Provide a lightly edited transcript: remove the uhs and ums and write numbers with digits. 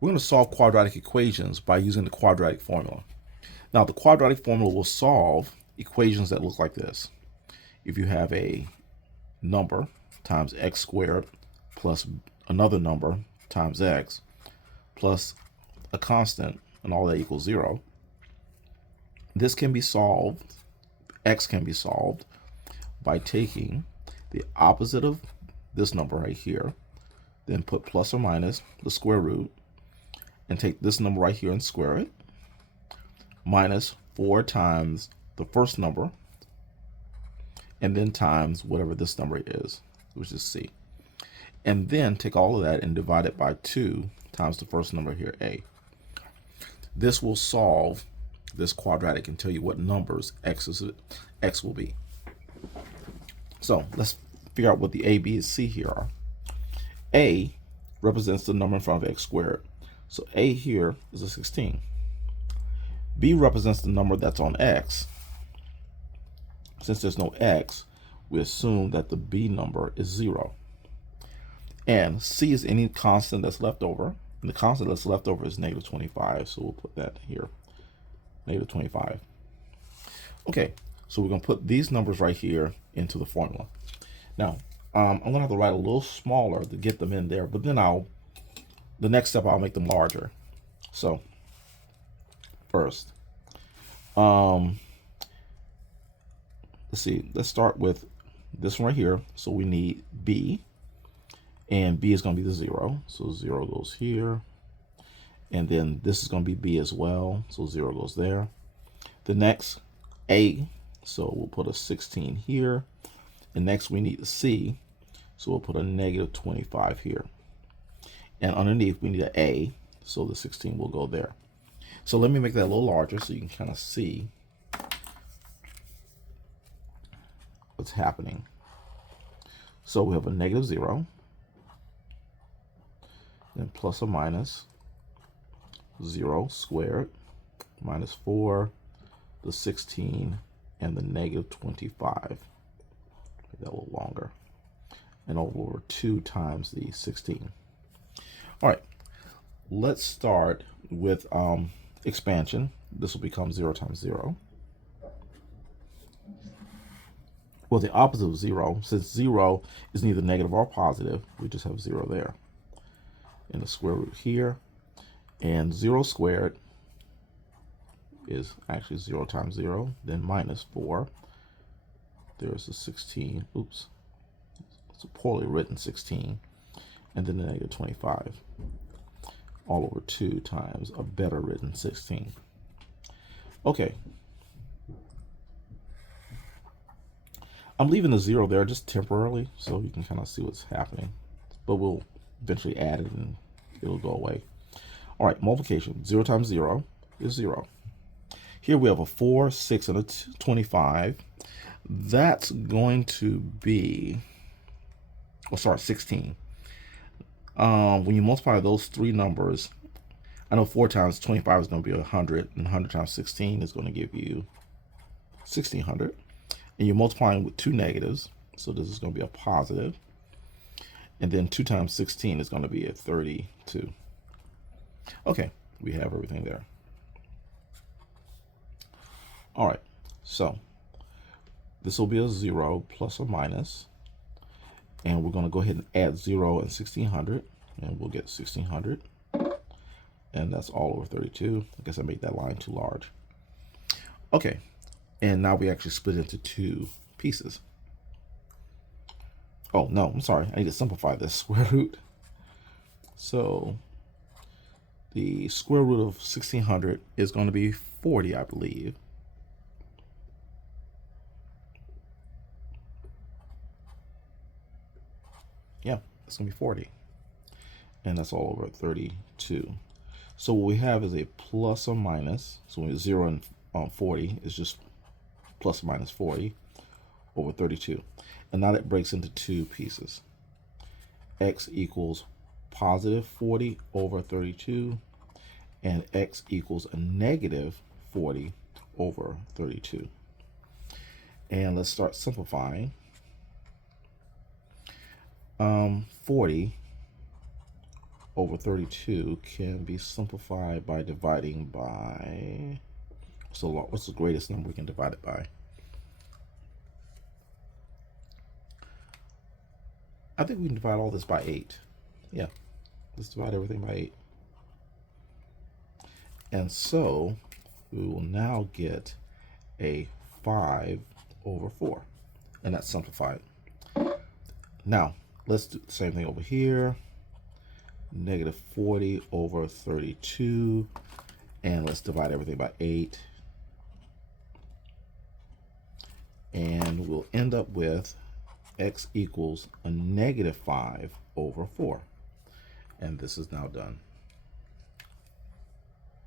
We're going to solve quadratic equations by using the quadratic formula. Now, the quadratic formula will solve equations that look like this. If you have a number times x squared plus another number times x plus a constant and all that equals 0, this can be solved, x can be solved by taking the opposite of this number right here, then put plus or minus the square root, and take this number right here and square it, minus 4 times the first number, and then times whatever this number is, which is c. And then take all of that and divide it by 2 times the first number here, a. This will solve this quadratic and tell you what numbers x will be. So let's figure out what the a, b, and c here are. A represents the number in front of x squared. So a here is a 16. B represents the number that's on x. Since there's no x, we assume that the b number is 0. And c is any constant that's left over. And the constant that's left over is negative 25. So we'll put that here, negative 25. Okay, so we're going to put these numbers right here into the formula. Now, I'm going to have to write a little smaller to get them in there, but then the next step, I'll make them larger. So first, let's see, let's start with this one right here. So we need b, and b is going to be the 0. So 0 goes here, and then this is going to be b as well. So 0 goes there. The next, a, so we'll put a 16 here. And next we need c, so we'll put a negative 25 here. And underneath we need an a, so the 16 will go there. So let me make that a little larger so you can kind of see what's happening. So we have a negative 0, then plus or minus 0 squared, minus 4, the 16, and the negative 25. Make that a little longer. And over 2 times the 16. All right, let's start with expansion. This will become 0 times 0. Well, the opposite of 0, since 0 is neither negative or positive, we just have 0 there. And the square root here. And 0 squared is actually 0 times 0, then minus 4. There's a 16. Oops. It's a poorly written 16. And then the negative 25. All over 2 times a better written 16. Okay. I'm leaving the 0 there just temporarily so you can kind of see what's happening. But we'll eventually add it and it'll go away. All right, multiplication. 0 times 0 is 0. Here we have a 4, 6, and a 25. That's going to be, 16. When you multiply those three numbers, I know 4 times 25 is going to be 100, and 100 times 16 is going to give you 1600. And you're multiplying with 2 negatives, so this is going to be a positive. And then 2 times 16 is going to be a 32. Okay, we have everything there. All right, so this will be a 0 plus or minus. And we're going to go ahead and add 0 and 1600, and we'll get 1600. And that's all over 32. I guess I made that line too large. Okay, and now we actually split into 2 pieces. Oh, no, I'm sorry. I need to simplify this square root. So the square root of 1600 is going to be 40, I believe. Yeah, it's going to be 40. And that's all over 32. So what we have is a plus or minus. So 0 and 40 is just plus or minus 40 over 32. And now that breaks into 2 pieces. X equals positive 40 over 32. And x equals a negative 40 over 32. And let's start simplifying. 40 over 32 can be simplified by dividing by, so what's the greatest number we can divide it by? I think we can divide all this by 8. Yeah, let's divide everything by 8. And so we will now get a 5 over 4. And that's simplified. Now, let's do the same thing over here. Negative 40 over 32. And let's divide everything by 8. And we'll end up with x equals a negative 5 over 4. And this is now done.